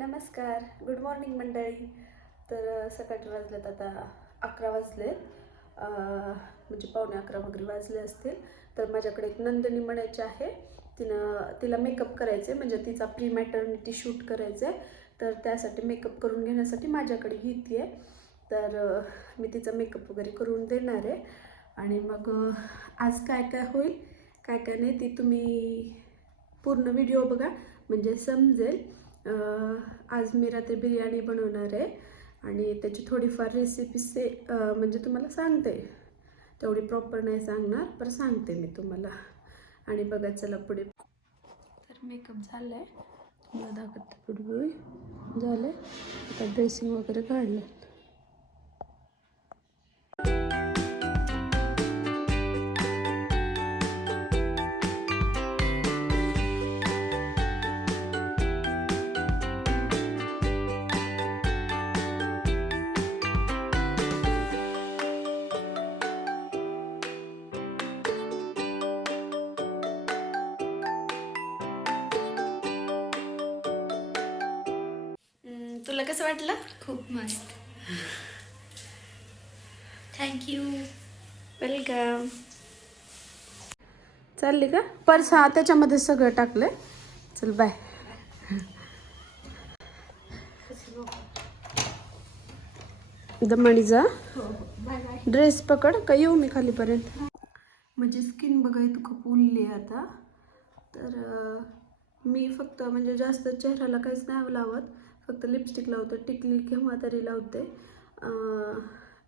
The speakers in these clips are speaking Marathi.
नमस्कार, गुड मॉर्निंग मंडळी. तर सकाळचे वाजलेत आता 11 वाजलेत, म्हणजे पावणे 11 वगैरे वाजले असतील. तर माझ्याकडे एक नंदिनी म्हणायची आहे, तिला मेकअप करायचे, म्हणजे तिचा प्री मॅटर्निटी शूट करायचं आहे. तर त्यासाठी मेकअप करून घेण्यासाठी माझ्याकडे येते आहे. तर मी तिचा मेकअप वगैरे करून देणार आहे. आणि मग आज काय काय होईल काय काय नाही ती तुम्ही पूर्ण व्हिडिओ बघा, म्हणजे समजेल. आज मी रात्री बिर्याणी बनवणार आहे आणि त्याची थोडीफार रेसिपीज म्हणजे तुम्हाला सांगते. तेवढी प्रॉपर नाही सांगणार, पण सांगते मी तुम्हाला. आणि बघा चला पुढे. तर मेकअप झालं आहे, तुम्हाला दाखवते. पुढे झालं, आता ड्रेसिंग वगैरे काढलं. तुला कसं वाटलं? खूप मस्त. थँक्यू. वेलकम. चालली का? पर्स हा त्याच्यामध्ये सगळं टाकलंय. चल बाय. दमणीचा बाय बाय. ड्रेस पकड का येऊ मी खालीपर्यंत. म्हणजे स्किन बघा इथं खूप उरली आहे आता. तर मी फक्त म्हणजे जास्त चेहऱ्याला काहीच नाही लावत, फक्त लिपस्टिक लावते, टिकली केव्हा तरी लावते.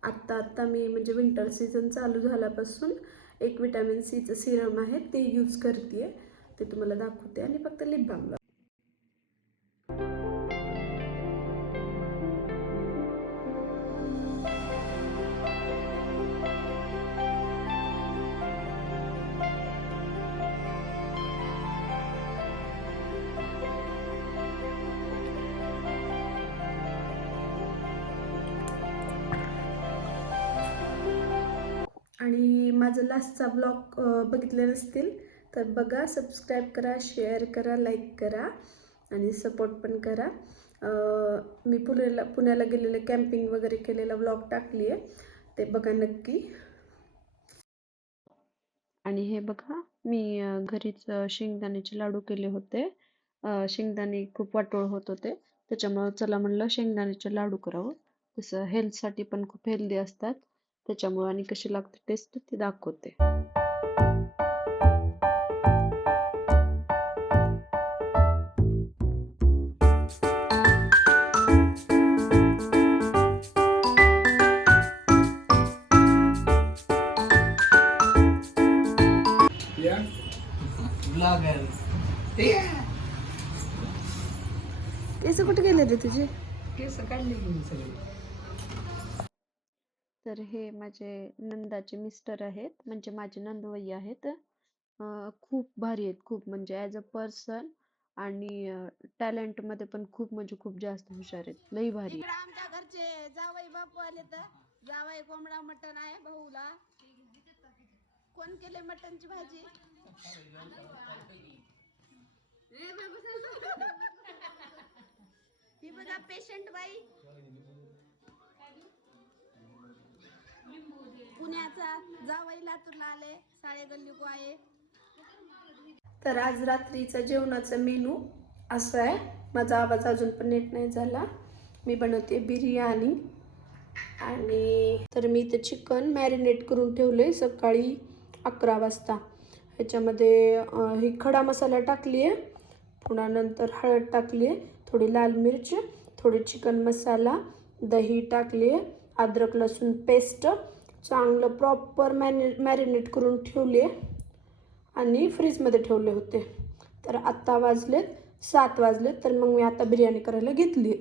आत्ता मी म्हणजे विंटर सीझन चालू झाल्यापासून एक विटॅमिन सीचं सिरम आहे ते यूज करते, ते तुम्हाला दाखवते. आणि फक्त लिप बाम लावते. आणि माझं लास्टचा ब्लॉग बघितले नसतील तर बघा, सबस्क्राईब करा, शेअर करा, लाईक करा आणि सपोर्ट पण करा. मी पुण्याला गेलेले कॅम्पिंग वगैरे केलेला ब्लॉग टाकली आहे, ते बघा नक्की. आणि हे बघा, मी घरीच शेंगदाण्याचे लाडू केले होते. शेंगदाणे खूप वाटोळ होत होते, त्याच्यामुळं चला म्हणलं शेंगदाण्याचे लाडू करावं. तसं हेल्थसाठी पण खूप हेल्दी असतात, त्याच्यामुळं. आणि कशी लागते टेस्ट ती दाखवते. केस कुठे गेले रे तुझे? केस काढले की मी सगळे. तर हे माझे नंदाचे मिस्टर आहेत, म्हणजे माझे नंदवई आहेत. खूप भारी आहेत, खूप म्हणजे ॲज अ पर्सन आणि टॅलेंटमध्ये पण खूप म्हणजे खूप जास्त हुशार आहेत, लई भारी. इकडे आमच्या घरचे जावई बापू आले, तर जावई कोंबडा मटण आहे भाऊला. कोण केले मटणची भाजी? ही बघा पेशंट बाई, पुण्याचा जावई लातूरला आले, साळे गल्ली को आहे. तर आज रात्रीचा जेवणाचा मेनू असा आहे. माझा आवाज अजून पण नीट नाही झाला. मी बनवते बिर्याणी. आणि तर मी इथे चिकन मॅरिनेट करून ठेवले सकाळी 11 वाजता. ह्याच्यामध्ये ही खडा मसाला टाकली आहे, पुन्हा नंतर हळद टाकली आहे, थोडी लाल मिरची, थोडी चिकन मसाला, दही टाकली आहे, अद्रक लसूण पेस्ट चांगलं प्रॉपर मॅरिनेट करून ठेवली आहे आणि फ्रीजमध्ये ठेवले होते. तर आत्ता वाजलेत 7 वाजलेत, तर मग मी आता बिर्याणी करायला घेतली.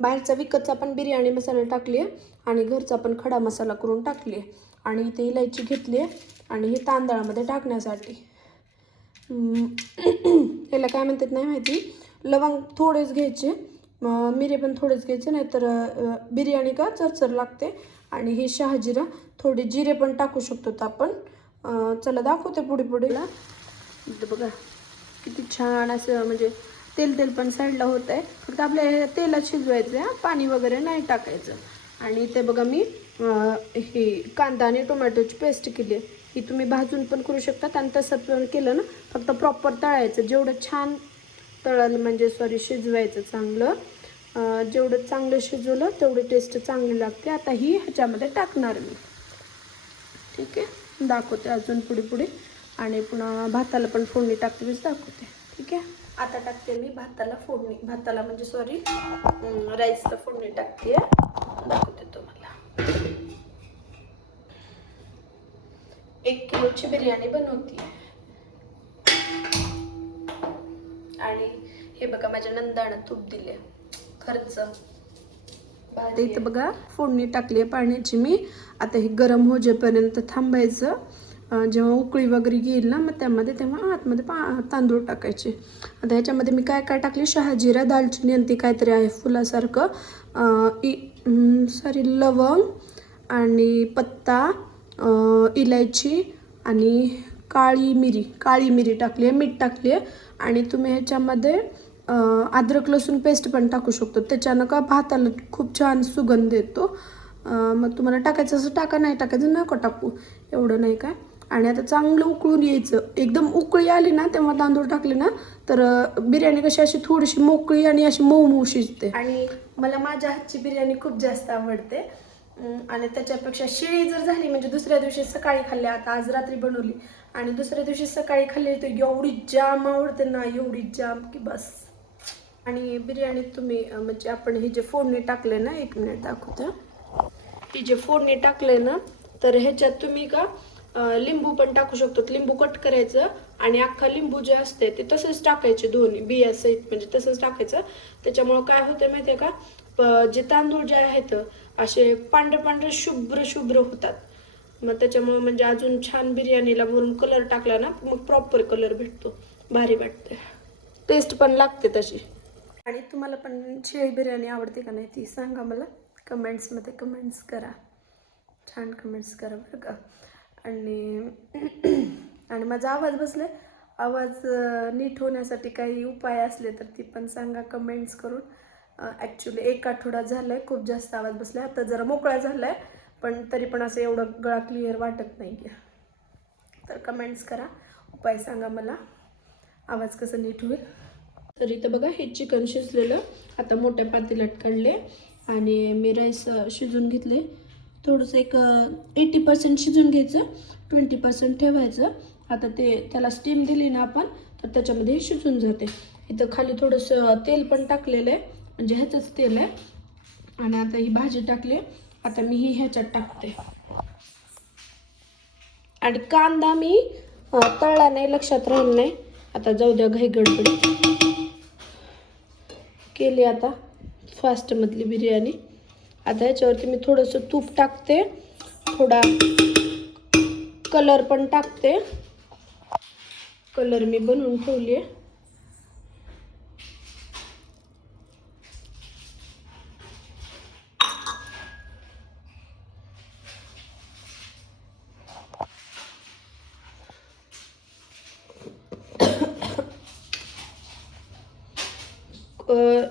बाहेरचा विकतचा पण बिर्याणी मसाला टाकली आहे आणि घरचा पण खडा मसाला करून टाकली आहे. आणि इथे इलायची घेतली आहे आणि हे तांदळामध्ये टाकण्यासाठी. याला काय म्हणतात नाही माहिती. लवंग थोडेच घ्यायचे, मिरे पण थोडेच घ्यायचे, नाहीतर बिर्याणी का चरचर लागते. आणि हे शहाजिरा, थोडे जिरे पण टाकू शकतो आपण. चला दाखवते पुढे पुढेला. बघा किती छान असं म्हणजे तेल तेल पण साईडला होत आहे. फक्त आपल्या हे तेलात शिजवायचं आहे, पाणी वगैरे नाही टाकायचं. आणि ते बघा मी ही कांदा आणि टोमॅटोची पेस्ट केली आहे. ही तुम्ही भाजून पण करू शकतात आणि तसं पण केलं ना, फक्त प्रॉपर तळायचं. जेवढं छान तळलं म्हणजे शिजवायचं चांगलं, जेवढं चांगलं शिजवलं तेवढी टेस्ट चांगली लागते. आता ही ह्याच्यामध्ये टाकणार मी. ठीक आहे, दाखवते अजून पुढे पुढे. आणि पुन्हा भाताला पण फोडणी टाकते मीच दाखवते. ठीक आहे, आता टाकते मी भाताला फोडणी. भाताला म्हणजे राईसला फोडणी टाकते, दाखवते तुम्हाला. 1 किलोची बिर्याणी बनवते. आणि हे बघा माझ्या नंदानं तूप दिले, खर्च इथं बघा फोडणी टाकली आहे पाण्याची मी. आता हे गरम होजेपर्यंत थांबायचं. जेव्हा उकळी वगैरे येईल ना, मग त्यामध्ये तेव्हा आतमध्ये तांदूळ टाकायचे. आता ह्याच्यामध्ये मी काय काय टाकले, शहाजिरा, दालचिनी आणि ती काहीतरी आहे फुलासारखं, लवंग आणि पत्ता, इलायची आणि काळी मिरी टाकली आहे, मीठ टाकली आहे. आणि तुम्ही ह्याच्यामध्ये अद्रक लसूण पेस्ट पण टाकू शकतो. त्याच्यानं का भाताला खूप छान सुगंध येतो. मग तुम्हाला टाकायचं असं टाका, नाही टाकायचं नका टाकू, एवढं नाही काय. आणि आता चांगलं उकळून यायचं. एकदम उकळी आली ना तेव्हा तांदूळ टाकले ना, तर बिर्याणी कशी अशी थोडीशी मोकळी आणि अशी मऊ मऊ शिजते. आणि मला माझ्या हातची बिर्याणी खूप जास्त आवडते. आणि त्याच्यापेक्षा शिळी जर झाली म्हणजे दुसऱ्या दिवशी सकाळी खाल्ली, आता आज रात्री बनवली आणि दुसऱ्या दिवशी सकाळी खाल्ली तर एवढी जाम आवडते ना, एवढी जाम की बस. आणि बिर्याणीत तुम्ही म्हणजे आपण हे जे फोडणी टाकले ना, 1 मिनिट दाखवते. ही जे फोडणी टाकले ना, तर ह्याच्यात तुम्ही का लिंबू पण टाकू शकतो. लिंबू कट करायचं आणि अख्खा लिंबू जे असते ते तसंच टाकायचे, दोन्ही बियासहित म्हणजे तसंच टाकायचं. त्याच्यामुळं काय होतं माहिती आहे का, जे तांदूळ जे आहेत असे पांढरे पांढरे शुभ्र होतात. मग त्याच्यामुळं म्हणजे अजून छान बिर्याणीला वरून कलर टाकला ना, मग प्रॉपर कलर भेटतो, भारी वाटते, टेस्ट पण लागते तशी. आणि तुम्हाला पण शिळी बिर्याणी आवडते का नाही ती सांगा मला कमेंट्समध्ये, कमेंट्स करा, छान कमेंट्स करा बरं का. आणि माझा आवाज बसले, आवाज नीट होण्यासाठी काही उपाय असले तर ती पण सांगा कमेंट्स करून. ॲक्च्युली 1 आठवडा झाला आहे, खूप जास्त आवाज बसला आहे. आता जरा मोकळा झाला आहे, पण तरी पण असं एवढं गळा क्लिअर वाटत नाही आहे. तर कमेंट्स करा, उपाय सांगा मला, आवाज कसं नीट होईल. तर इथं बघा हे चिकन शिजलेलं आता मोठ्या पातेल्यात काढले आणि मी राईस शिजून घेतले. थोडंसं 80% शिजून घ्यायचं, 20% ठेवायचं. आता त्याला स्टीम दिली ना आपण, तर त्याच्यामध्ये शिजून जाते. इथं खाली थोडंसं तेल पण टाकलेलं आहे, म्हणजे ह्याचंच तेल आहे. आणि आता ही भाजी टाकली, आता मी ही ह्याच्यात टाकते. आणि कांदा मी तळला नाही, लक्षात राहिलं नाही. आता जाऊ द्या, घाई गडबड केली आता फास्टमधली बिर्याणी. आता ह्याच्यावरती मी थोडंसं तूप टाकते, थोडा कलर पण टाकते. कलर मी बनवून ठेवली आहे.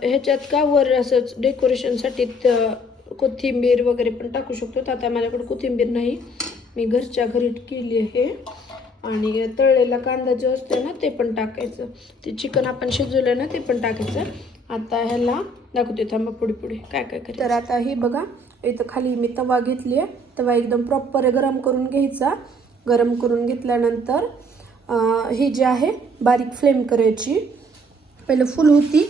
ह्याच्यात का वर असंच डेकोरेशनसाठी कोथिंबीर वगैरे पण टाकू शकतो. आता माझ्याकडे कोथिंबीर नाही, मी घरच्या घरी केली आहे. आणि तळलेला कांदा जो असतो ना ते पण टाकायचं. ते चिकन आपण शिजवलं ना ते पण टाकायचं. आता ह्याला दाखवते, थांबा पुढे काय करायचं. तर आता ही बघा, इथं खाली मी तवा घेतली आहे. तवा एकदम प्रॉपर गरम करून घ्यायचा. गरम करून घेतल्यानंतर ही जी आहे बारीक फ्लेम करायची. पहिलं फुल होती,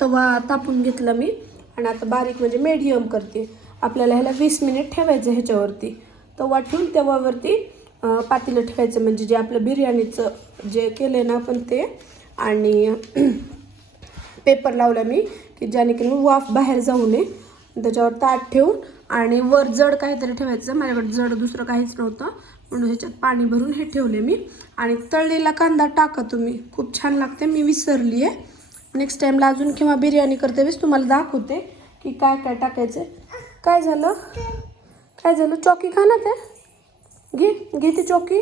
तवा तापून घेतला मी आणि आता बारीक म्हणजे मीडियम करते. आपल्याला ह्याला 20 मिनिट ठेवायचं ह्याच्यावरती. तवा ठेवून तव्यावरती पातेलं ठेवायचं, म्हणजे जे आपलं बिर्याणीचं जे केलं ना आपण ते. आणि पेपर लावला मी की ज्याने की वाफ बाहेर जाऊ नये. त्याच्यावर ताट ठेवून आणि वर जड काहीतरी ठेवायचं. माझ्याकडे जड दुसरं काहीच नव्हतं, म्हणून ह्याच्यात पाणी भरून हे ठेवले मी. आणि तळलेला कांदा टाका तुम्ही, खूप छान लागते. मी विसरली आहे, नेक्स्ट टाईमला अजून किंवा बिर्याणी करते वेळेस तुम्हाला दाखवते की काय काय टाकायचं. काय झालं चॉकी खा ना, ते घे ती चॉकी.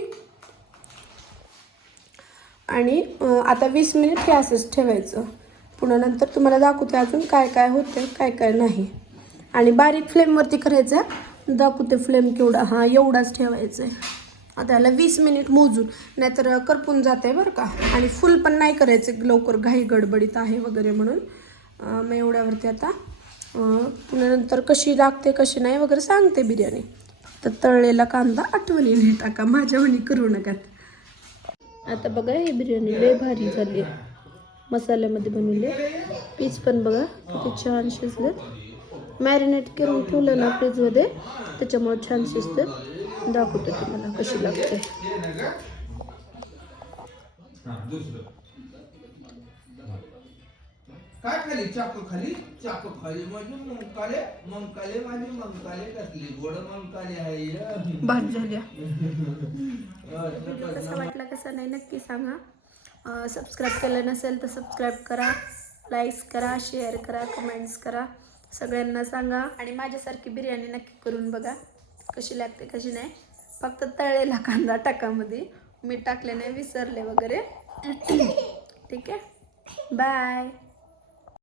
आणि आता 20 मिनिट हे असंच ठेवायचं. पुन्हा नंतर तुम्हाला दाखवते अजून काय काय होते काय काय नाही. आणि बारीक फ्लेमवरती करायचं. दाखवते फ्लेम केवढा. हां एवढाच ठेवायचं आहे. आता याला 20 मिनिट मोजून, नाहीतर करपून जाते बरं का. आणि फुल पण नाही करायचं लवकर, घाई गडबडीत आहे वगैरे म्हणून. मग एवढ्यावरती आता पुन्हा नंतर कशी लागते कशी नाही वगैरे सांगते बिर्याणी. तर तळलेला कांदा आठवणीने टाका, माझ्यावणी करू नका. आता बघा ही बिर्याणी लय भारी झाली आहे. मसाल्यामध्ये बनवले. पीस पण बघा किती छान शिजले. मॅरिनेट करून ठेवलं ना फ्रीजमध्ये, त्याच्यामुळे छान शिजते. दाखवते तुम्हाला कशी लागते. काय खाली चाकू खाली म्हणजे मंकाले माझे मंकाले कसली गोड मंकाले आहे. भात झाल्या. कसा वाटला कसा नाही नक्की सांगा. सबस्क्राईब केलं नसेल तर सबस्क्राईब करा, लाईक्स करा, शेअर करा, कमेंट्स करा. सगळ्यांना सांगा. आणि माझ्यासारखी बिर्याणी नक्की करून बघा कशी लागते कशी नाही. फक्त तळलेला कांदा टाकामध्ये, मीठ टाकले नाही, विसरले वगैरे. ठीक आहे, बाय.